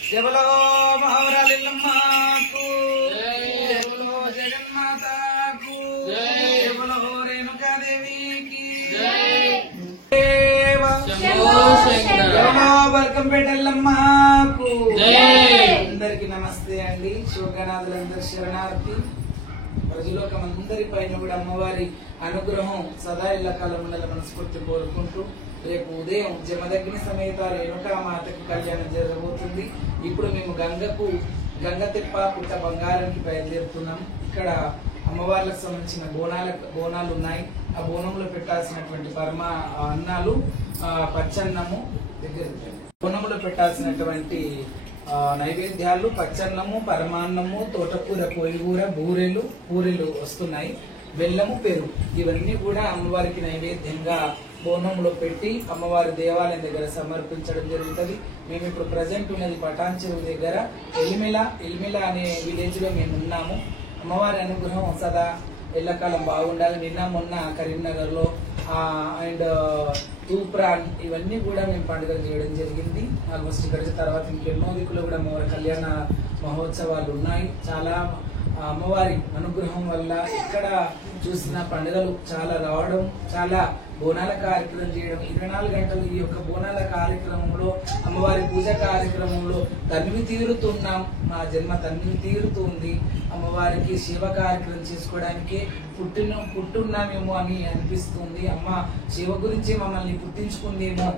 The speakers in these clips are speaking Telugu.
జబలో మహావరాలిల్లమ్మకు జబలో జగన్మాతకు జబలో రేణుకాదేవికి జబలో బల్కంపేటెల్లమ్మకు అందరికి నమస్తే అండి. శివగణాదులందరి శరణార్థి. ప్రజలోకమందరి పైన కూడా అమ్మవారి అనుగ్రహం సదా ఎల్లకాలం ఉండాలని మనస్ఫూర్తి కోరుకుంటూ రేపు ఉదయం జమదగ్ని సమేత రేణుకామాతకి కళ్యాణం జరగబోతుంది. ఇప్పుడు మేము గంగతిప్ప పుట్ట బంగారానికి బయలుదేరుతున్నాం. ఇక్కడ అమ్మవార్లకు సంబంధించిన బోనాలు ఉన్నాయి. ఆ బోనంలో పెట్టాల్సినటువంటి అన్నాలు పచ్చన్నము బోనంలో పెట్టాల్సినటువంటి నైవేద్యాలు పచ్చన్నము, పరమాన్నము, తోటకూర, కోయిగూర, పూరెలు వస్తున్నాయి. బెల్లము, పెరుగు ఇవన్నీ కూడా అమ్మవారికి నైవేద్యంగా బోనంలో పెట్టి అమ్మవారి దేవాలయం దగ్గర సమర్పించడం జరుగుతుంది. మేము ఇప్పుడు ప్రజెంట్ ఉన్నది పటాన్ చెరువు దగ్గర ఎల్మిల అనే విలేజ్ లో మేము ఉన్నాము. అమ్మవారి అనుగ్రహం సదా ఎల్లకాలం బాగుండాలి. నిన్న మొన్న కరీంనగర్ లో అండ్ తూప్రాన్ ఇవన్నీ కూడా మేము పండుగలు చేయడం జరిగింది. ఆల్మోస్ట్ గడిచిన తర్వాత ఇంకెన్నో దిక్కులో కూడా అమ్మవారి కళ్యాణ మహోత్సవాలు ఉన్నాయి. చాలా అమ్మవారి అనుగ్రహం వల్ల ఇక్కడ చూసిన పండుగలు చాలా రావడం, చాలా బోనాల కార్యక్రమం చేయడం, 24 గంటలు ఈ యొక్క బోనాల కార్యక్రమంలో అమ్మవారి పూజ కార్యక్రమంలో తనివి తీరుతున్నాం. మా జన్మ తనివి తీరుతుంది. అమ్మవారికి శివ కార్యక్రమం చేసుకోవడానికి పుట్టున్నామేమో అని అనిపిస్తుంది. అమ్మ శివ గురించి మమ్మల్ని పుట్టించుకుందేమో.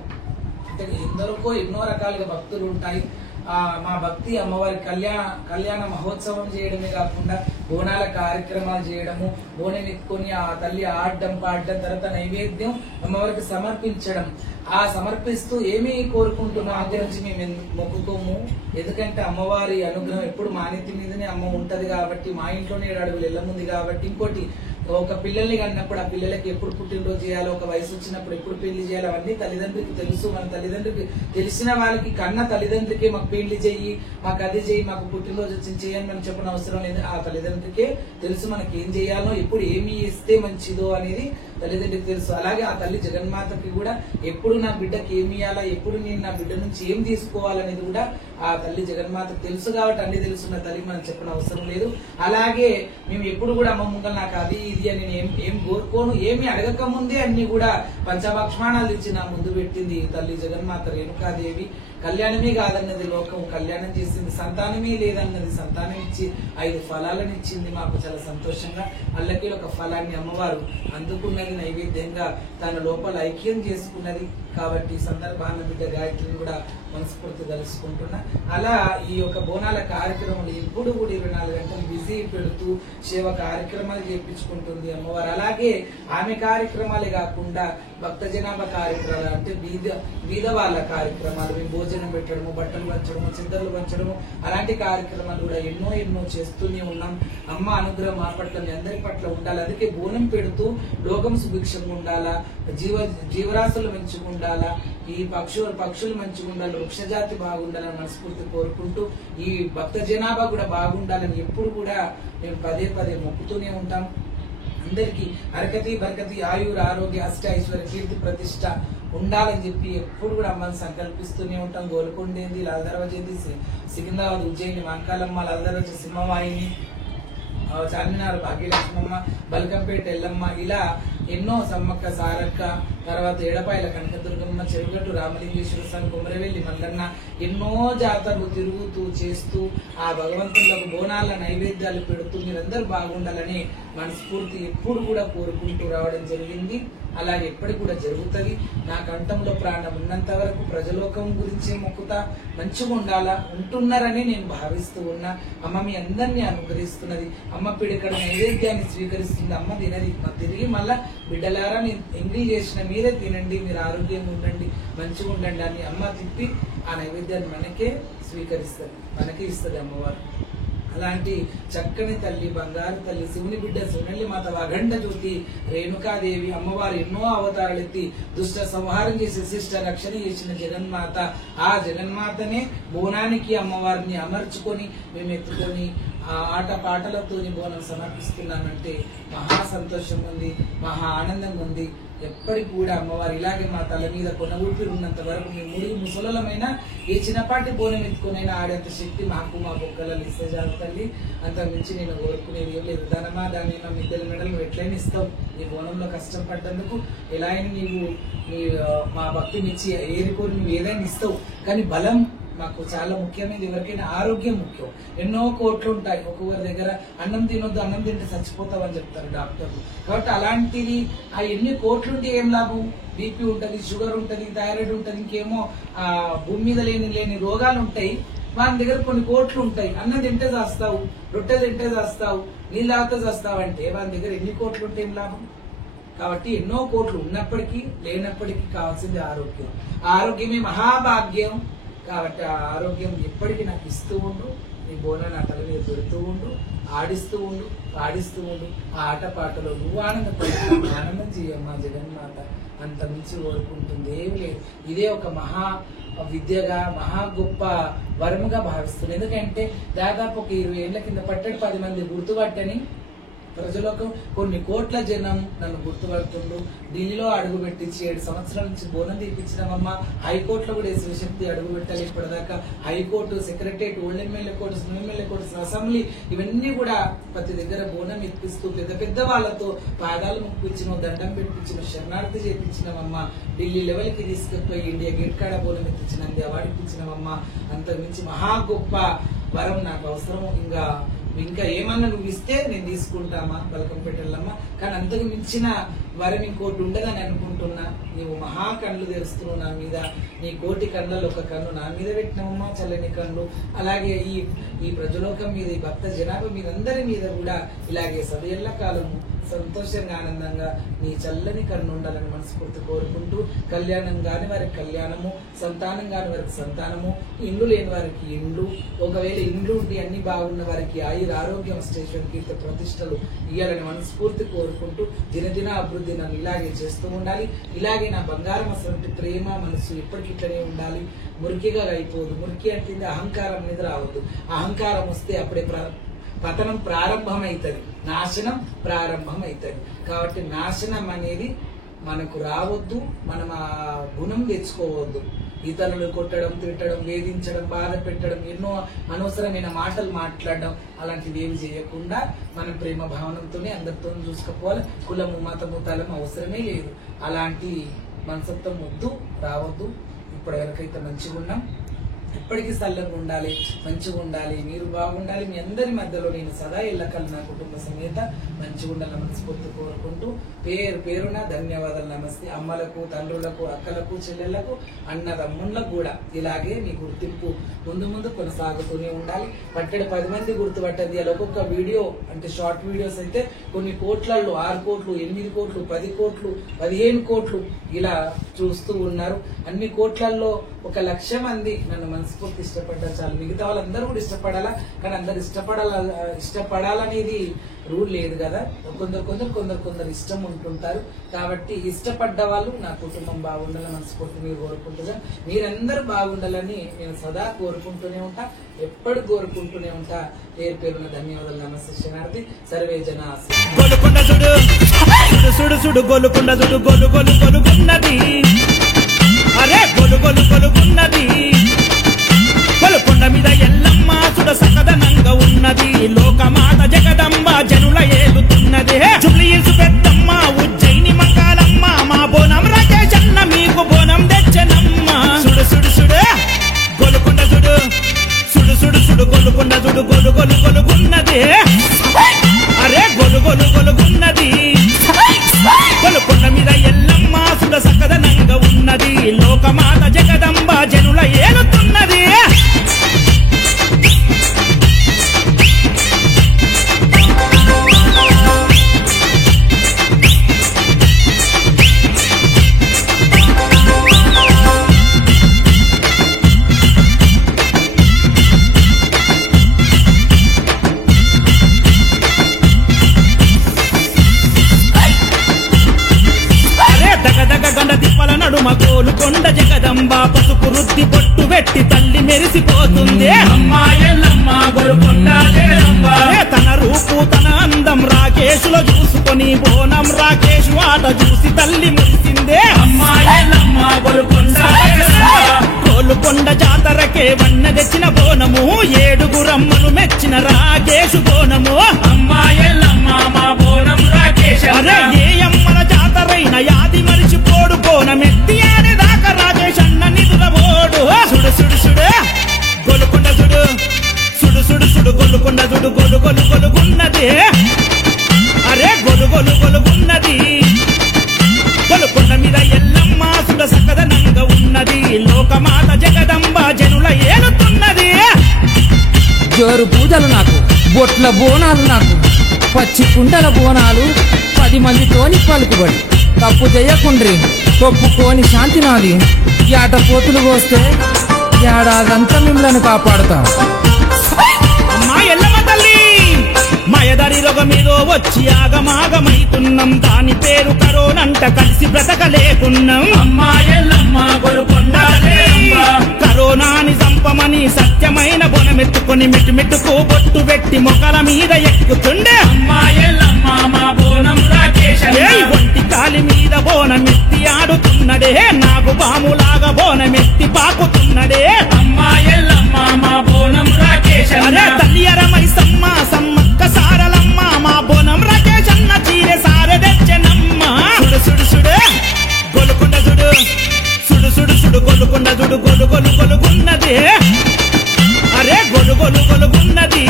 అంటే ఎందరికో ఎన్నో రకాలుగా భక్తులు ఉంటాయి. మా భక్తి అమ్మవారి కళ్యాణ మహోత్సవం చేయడమే కాకుండా బోనాల కార్యక్రమాలు చేయడము, బోనం ఎత్తుకొని ఆ తల్లి ఆడడం పాడడం, తర్వాత నైవేద్యం అమ్మవారికి సమర్పించడం. ఆ సమర్పిస్తూ ఏమి కోరుకుంటున్నాం అంతే నుంచి మేము మొక్కుకోము. ఎందుకంటే అమ్మవారి అనుగ్రహం ఎప్పుడు మా నెత్తి మీదనే అమ్మ ఉంటది కాబట్టి, మా ఇంట్లోనే 7 అడుగులు ఎల్లముంది కాబట్టి. ఇంకోటి, ఒక పిల్లల్ని కన్నప్పుడు ఆ పిల్లలకి ఎప్పుడు పుట్టినరోజు చేయాలో, ఒక వయసు వచ్చినప్పుడు ఎప్పుడు పెళ్లి చేయాలో అవన్నీ తల్లిదండ్రులకి తెలుసు. మన తల్లిదండ్రులకి తెలిసిన వాళ్ళకి కన్న తల్లిదండ్రులకే మాకు పెళ్లి చెయ్యి, మాకు అది చెయ్యి, మాకు పుట్టినరోజు వచ్చింది చేయని మనం చెప్పిన అవసరం లేదు. ఆ తల్లిదండ్రులకే తెలుసు మనకి ఏం చేయాలో, ఎప్పుడు ఏమి ఇస్తే మంచిదో అనేది తల్లిదండ్రులకు తెలుసు. అలాగే ఆ తల్లి జగన్మాతకి కూడా ఎప్పుడు నా బిడ్డకి ఏమి ఇవ్వాలా, ఎప్పుడు నేను నా బిడ్డ నుంచి ఏం తీసుకోవాలనేది కూడా ఆ తల్లి జగన్మాతకు తెలుసు. కాబట్టి అన్ని తెలుసున్న తల్లికి మనం చెప్పిన అవసరం లేదు. అలాగే మేము ఎప్పుడు కూడా అమ్మ ముంగల్ నాకు అది ఇది అని నేను ఏం కోరుకోను, ఏమి అడగక ముందే అన్ని కూడా పంచభక్షమాణాలు ఇచ్చి నా ముందు పెట్టింది తల్లి జగన్మాత రేణుకాదేవి. కళ్యాణమే కాదన్నది లోకం, కళ్యాణం చేసింది. సంతానమే లేదన్నది సంతానం ఇచ్చి 5 ఫలాలను ఇచ్చింది మాకు. చాలా సంతోషంగా అల్లకి ఒక ఫలాన్ని అమ్మవారు అందుకున్నది నైవేద్యంగా, తన లోపల ఐక్యం చేసుకున్నది. కాబట్టి సందర్భాన్ని బిడ్డ గాయత్రిని కూడా మనస్ఫూర్తి తెలుసుకుంటున్నా. అలా ఈ యొక్క బోనాల కార్యక్రమాలు ఎప్పుడు కూడా 24 గంటలు బిజీ పెడుతూ సేవ కార్యక్రమాలు చేయించుకుంటుంది అమ్మవారు. అలాగే ఆమె కార్యక్రమాలే కాకుండా భక్త జనాభా కార్యక్రమాలు, అంటే బీద వాళ్ళ కార్యక్రమాలు, మేము భోజనం పెట్టడము, బట్టలు పంచడము, చింతలు పంచడము, అలాంటి కార్యక్రమాలు కూడా ఎన్నో చేస్తూనే ఉన్నాం. అమ్మ అనుగ్రహం మా పట్ల, మీ అందరి పట్ల ఉండాలి. అందుకే బోనం పెడుతూ లోకం సుభిక్షంగా ఉండాలా, జీవరాశులు మంచిగా ఉండాలా, ఈ పక్షులు మంచిగా ఉండాలి, వృక్షజాతి బాగుండాలని మనస్ఫూర్తి కోరుకుంటూ ఈ భక్త జనాభా కూడా బాగుండాలని ఎప్పుడు కూడా మేము పదే మొక్కుతూనే ఉంటాం. అందరికి హరకతి బరకతి ఆయుర్ ఆరోగ్య అష్ట ఐశ్వర్య కీర్తి ప్రతిష్ట ఉండాలని చెప్పి ఎప్పుడు కూడా అమ్మని సంకల్పిస్తూనే ఉంటాం. గోల్కొండేంది, లాల్ దర్వాజా, సికింద్రాబాద్, ఉజ్జయిని, వంకాలమ్మ, లాల్ దర్వాజా, సింహవాహిని, చార్మినార్, భాగ్యలక్ష్మమ్మ, బల్కంపేట ఎల్లమ్మ, ఇలా ఎన్నో సమ్మక్క సారక్క, తర్వాత ఏడపాయల కనకదుర్గమ్మ, చెరుగట్టు రామలింగేశ్వర స్వామి, కుమరవెల్లి మల్లన్న, ఎన్నో జాతరలు తిరుగుతూ చేస్తూ ఆ భగవంతులకు బోనాల నైవేద్యాలు పెడుతూ మీరందరూ బాగుండాలని మనస్ఫూర్తి ఎప్పుడు కూడా కోరుకుంటూ రావడం జరిగింది. అలాగే ఎప్పటికి కూడా జరుగుతుంది. నా కంఠంలో ప్రాణం ఉన్నంత వరకు ప్రజలోకం గురించి మొక్కుతా, మంచిగా ఉండాలా, ఉంటున్నారని నేను భావిస్తూ ఉన్నా. అమ్మ మీ అందరినీ అనుగ్రహిస్తున్నది. అమ్మ పిడికడ నైవేద్యాన్ని స్వీకరిస్తుంది. అమ్మ తినది. తిరిగి మళ్ళా బిడ్డలారా నేను ఎంగిల్ చేసిన మీరే తినండి, మీరు ఆరోగ్యంగా ఉండండి, మంచిగా ఉండండి అని అమ్మ తిప్పి ఆ నైవేద్యాన్ని మనకే స్వీకరిస్తుంది, మనకే ఇస్తుంది అమ్మవారు. అలాంటి చక్కని తల్లి, బంగారు తల్లి, శివుని బిడ్డ సునల్లి మాత, అఖండ జ్యోతి రేణుకాదేవి అమ్మవారు ఎన్నో అవతారాలు ఎత్తి దుష్ట సంహారం చేసి శిష్ట రక్షణ చేసిన జగన్మాత. ఆ జగన్మాతనే బోనానికి అమ్మవారిని అమర్చుకొని మేము ఎత్తుకొని ఆ ఆట పాటలతో బోనం సమర్పిస్తున్నామంటే మహా సంతోషం ఉంది, మహా ఆనందంగా ఉంది. ఎప్పటికి కూడా అమ్మవారు ఇలాగే మా తల మీద కొన ఊపిరి ఉన్నంత వరకు మేము మురుగు ముసలమైన ఏ చిన్నపాటి బోనం ఎత్తుకునైనా ఆడేంత శక్తి మాకు మా బొక్కలలో ఇస్తే చాలు తల్లి. అంత మించి నేను కోరుకునేది ఏం లేదు. ధనమా దాని మిద్దెల మెడలు ఎట్లయినా ఇస్తావు. నీ బోనంలో కష్టం పడ్డందుకు ఎలా అయినా నీవు మా భక్తి మించి ఏరుకోరు నువ్వు ఏదైనా ఇస్తావు. కానీ బలం మాకు చాలా ముఖ్యమైనది. ఎవరికైనా ఆరోగ్యం ముఖ్యం. ఎన్నో కోట్లు ఉంటాయి. ఒక్కొక్కరి దగ్గర అన్నం తినొద్దు, అన్నం తింటే చచ్చిపోతావు అని చెప్తారు డాక్టర్లు. కాబట్టి అలాంటిది ఆ ఎన్ని కోట్లుంటే ఏం లాభం? బీపీ ఉంటది, షుగర్ ఉంటది, థైరాయిడ్ ఉంటది, ఇంకేమో భూమి మీద లేని రోగాలు ఉంటాయి. వాని దగ్గర కొన్ని కోట్లు ఉంటాయి. అన్నం తింటే చేస్తావు, రొట్టె తింటే చేస్తావు, నీళ్ళు తాగితే చేస్తావు అంటే వాని దగ్గర ఎన్ని కోట్లు ఉంటే ఏం లాభం? కాబట్టి ఎన్నో కోట్లు ఉన్నప్పటికీ లేనప్పటికీ కావాల్సింది ఆరోగ్యం. ఆరోగ్యమే మహాభాగ్యం. కాబట్టి ఆ ఆరోగ్యం ఎప్పటికీ నాకు ఇస్తూ ఉండు. నీ బోన నా తల మీద పెడుతూ ఉండు, ఆడిస్తూ ఉండు, పాడిస్తూ ఉండు. ఆ ఆటపాటలో నువ్వు ఆనందపడి ఆనందం చేయమ్మా జగన్మాత. అంత మించి కోరుకుంటుంది ఏమి లేదు. ఇదే ఒక మహా విద్యగా మహా గొప్ప వరముగా భావిస్తుంది. ఎందుకంటే దాదాపు ఒక 20 ఏళ్ల కింద పట్టడి 10 మంది గుర్తుపట్టని ప్రజలకు కొన్ని కోట్ల జనం నన్ను గుర్తుపడుతుండ్రు. ఢిల్లీలో అడుగు పెట్టించి 7 సంవత్సరాల నుంచి బోనం తీపించినామమ్మ. హైకోర్టులో కూడా శివశక్తి అడుగు పెట్టాలి. ఇప్పటిదాకా high court, secretariat, old MLA courts, new MLA courts, assembly ఇవన్నీ కూడా ప్రతి దగ్గర బోనం ఎత్తిస్తూ పెద్ద వాళ్ళతో పాదాలు ముప్పించిన, దండం పెట్టించిన, శరణార్థి చేపించినామమ్మ. ఢిల్లీ లెవెల్ కి తీసుకుపోయి ఇండియా గేట్ కాడ బోనం ఎత్తించినంది, అవార్డు ఇప్పించినామమ్మ. అంత మించి మహా గొప్ప వరం నాకు అవసరం. ఇంకా ఏమన్నా నువ్వు ఇస్తే నేను తీసుకుంటామా బల్కంపేటల్లమ్మ. కానీ అంతకు మించిన వరం ఇంకోటి ఉండదని అనుకుంటున్నా. నీవు మహా కళ్ళు తెరుస్తున్నావు నా మీద. నీ కోటి కళ్ళలో ఒక కన్ను నా మీద పెట్టినవమ్మా, చల్లని కళ్ళు. అలాగే ఈ ప్రజలోకం మీద, ఈ భక్త జనాభా మీద, అందరి మీద కూడా ఇలాగే సదెళ్ల కాలము సంతోషంగా ఆనందంగా నీ చల్లని కన్ను ఉండాలని మనస్ఫూర్తి కోరుకుంటూ, కళ్యాణం కాని వారికి కళ్యాణము, సంతానం కాని వారికి సంతానము, ఇండ్లు లేని వారికి ఇండ్లు, ఒకవేళ ఇండ్లు ఉండి అన్ని బాగున్న వారికి ఆరోగ్యం, స్టేషన్ కీర్తి ప్రతిష్టలు ఇవ్వాలని మనస్ఫూర్తి కోరుకుంటూ, దినదిన అభివృద్ధి నన్ను ఇలాగే చేస్తూ ఉండాలి. ఇలాగే నా బంగారం అసలు ప్రేమ మనసు ఎప్పటికిట్లనే ఉండాలి. మురికిగా అయిపోదు. మురికి అంటే అహంకారం అనేది రావద్దు. అహంకారం వస్తే అప్పుడే పతనం ప్రారంభమైతుంది, నాశనం ప్రారంభమైతుంది. కాబట్టి నాశనం అనేది మనకు రావద్దు. మనం ఆ గుణం తెచ్చుకోవద్దు. ఇతరులు కొట్టడం, తిట్టడం, వేధించడం, బాధ పెట్టడం, ఎన్నో అనవసరమైన మాటలు మాట్లాడడం అలాంటివి ఏమి చేయకుండా మనం ప్రేమ భావనంతోనే అందరితో చూసుకుపోవాలి. కులము, మతము, తలము అవసరమే లేదు. అలాంటి మనసత్వం వద్దు, రావద్దు. ఇప్పటి వరకైతే మంచిగా ఉన్నాం. ఎప్పటికీ చల్లగా ఉండాలి, మంచిగా ఉండాలి, మీరు బాగుండాలి. మీ అందరి మధ్యలో నేను సదా ఎల్లకల్ నా కుటుంబ సమేత మంచిగా ఉండాలని మనస్ఫూర్తి కోరుకుంటూ పేరున ధన్యవాదాలు. నమస్తే. అమ్మలకు, తండ్రులకు, అక్కలకు, చెల్లెళ్లకు, అన్నదమ్ముళ్ళకు కూడా ఇలాగే మీ గుర్తింపు ముందు కొనసాగుతూనే ఉండాలి. పట్టడి 10 మంది గుర్తుపట్టండి. అలా ఒక్కొక్క వీడియో అంటే షార్ట్ వీడియోస్ అయితే కొన్ని కోట్లలో 6 కోట్లు, 8 కోట్లు, 10 కోట్లు, 15 కోట్లు ఇలా చూస్తూ ఉన్నారు. అన్ని కోట్లలో 1 లక్ష మంది నన్ను మనస్ఫూర్తి ఇష్టపడ్డారు చాలు. మిగతా వాళ్ళందరూ కూడా ఇష్టపడాలా. కానీ అందరు ఇష్టపడాలనేది రూల్ లేదు కదా. కొందరు ఇష్టం ఉంటుంటారు. కాబట్టి ఇష్టపడ్డ వాళ్ళు నా కుటుంబం బాగుండాలని మనస్ఫూర్తి మీరు కోరుకుంటున్నారు. మీరందరూ బాగుండాలని నేను సదా కోరుకుంటూనే ఉంటా, ఎప్పుడు కోరుకుంటూనే ఉంటా. పేరున ధన్యవాదాలు. నమస్తే. శనార్థి. సర్వే జన గొలుకొండ మీద ఎల్లమ్మ సుడ సకదనంగా ఉన్నది. లోకమాత జగదంబ జనుల ఏలుతున్నది. జుబ్లీహిల్స్ పెద్దమ్మ, ఉజ్జయిని మంకాలమ్మ, మా బోనం రాకేశన్న మీకు బోనం తెచ్చనమ్మ. గొలుకొండ గొలుకొండ గొలుగొలుగున్నది. అరే గొలుగొలుగున్నది. గొలుకొండ మీద ఎల్లమ్మ సుడ సకదనంగా ఉన్నది. లోకమాత జగదంబ జనుల ఏలుతున్నది. నడుమ గోలుకొండ జగదంబ పసుపు రుద్ది బొట్టు పెట్టి తల్లి మెరిసిపోతుంది. తన రూపు తన అందం రాకేశులో చూసుకొని బోనం రాకేశు ఆట చూసి తల్లి మురిసి వన్న తెచ్చిన బోనము ఏడుగురమ్మను మెచ్చిన రాకేశు బోనము అమ్మా ఎల్లమ్మ మా బోనం రాకేశ్ అరే ఏ అమ్మల జాతరైన యాది మరిచిపోడు బోనమెత్తి ఆడేదాకా రాకేష్ అన్న నిదురబోడు సుడు సుడు సుడు గొలుకొండ సుడు సుడు సుడు సుడు గొలుకొండ సుడు గొలు గొలు గొలుగున్నది అరే గొలు గొలు గొలుగున్నది గొలుకొండ మీద ఎల్లమ్మ సుడ సకదనంగా ఉన్నది లోకమాత జగదంబ జనుల ఏలుతున్నది జోరు పూజలు నాకు బొట్ల బోనాలు నాకు పచ్చి కుండల బోనాలు 10 మందితోని పలుకుబడి తప్పు చేయకుండ్రి ఒప్పుకోని శాంతి నాది ఏట పోతులు కోస్తే ఏడాదంతా మిమ్మల్ని కాపాడుతాం అమ్మా ఎల్లమ్మ తల్లి మాయదారి రోగమేదో వచ్చి ఆగమాగమైతున్నాం దాని పేరు కరోనంట కలిసి బ్రతకలేకున్నాం అమ్మా ఎల్లమ్మ గొలుకొండ కరోనాని చంపమని సత్యమైన బోనమెత్తుకొని మెట్టుమెట్టుకు బొట్టు పెట్టి మొక్కల మీద ఎక్కుతుండే అమ్మా ఎల్లమ్మ మా బోనం రాకేశ్ ఒంటి కాలి మీద బోనమెత్తి ఆడుతున్నడే నాకు బాములాగా బోనమెత్తి పాకుతున్నడే అమ్మా ఎల్లమ్మ మా బోనం రాకేశ్ అరే తల్లి అరమై సమ్మ సమ్మక్క సారలమ్మ మా బోనం రాకేష్ అన్న చీరె సారె తెచ్చనమ్మ సుడు సుడు సుడు గొలుకొండ సుడు సుడు సుడు సుడు గొలుకొండ సుడు గొలు గొలు గొలుగున్నది అరే గొలు గొలు గొలుగున్నది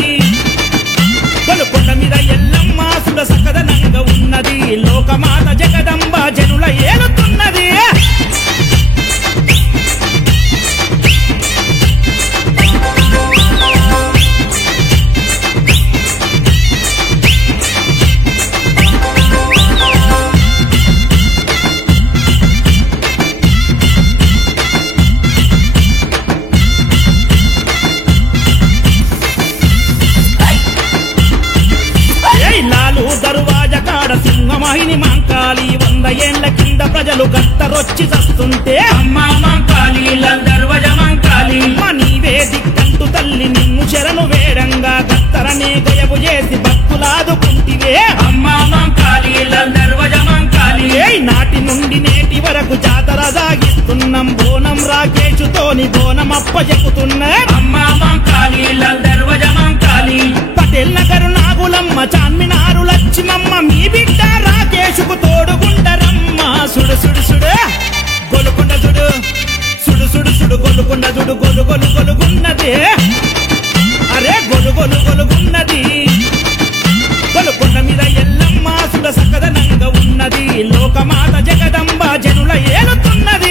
గొలుకొండ మీద ఎల్లమ్మ సుడ సకదనంగా ఉన్నది లోకమాత జగదంబ జనుల ఏలుతున్నది లాలు దరువాజ కాడ సింహమాహిని మాంకాలి 100 ఏళ్ల కింద ప్రజలు గత్తరొచ్చి చస్తుంటే అమ్మా మంకాలి దర్వాజ మంకాలి అమ్మ నీవే దిక్కంటూ తల్లి నిన్ను శరణు వేడంగా గత్తరనే గయపు చేసి భక్తులాదుకుంటివే అమ్మా మంకాలి దర్వాజ మంకాలి నాటి నుండి నేటి వరకు జాతర సాగిస్తున్నాం బోనం రాకేశుతోని బోనం అప్పజెక్కుతున్నా అమ్మా మంకాలి దర్వాజ మంకాలి పటేల్ నగరు నాగులమ్మ చాన్మినారు లచ్చిమమ్మ మీ బిడ్డ రాకేశుకు తోడుగుండరమ్మ సుడు సుడు సుడు గొలుకొండ సుడు సుడు సుడు సుడు గొలుకొండ సుడు గొలు గొలు గొలుగున్నది అరే గొలు గొలు గొలుగున్నది గొలుకొండ మీద ఎల్లమ్మ సుడ సకదనంగా ఉన్నది లోకమాత జగదంబ జనుల ఏలుతున్నది